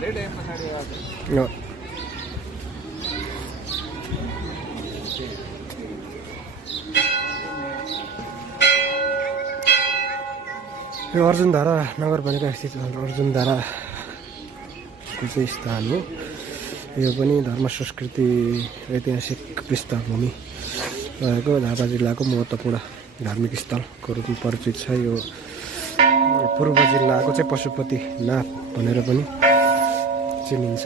यो अर्जुनधारा नगरपालिका स्थित अर्जुनधाराको चाहिँ स्थान हो। यो पनि धर्म संस्कृति ऐतिहासिक पृष्ठभूमि रहेको झापा जिल्लाको महत्त्वपूर्ण धार्मिक स्थलको रूपमा परिचित छ। यो पूर्व जिल्लाको चाहिँ पशुपतिनाथ भनेर पनि चिनिन्छ।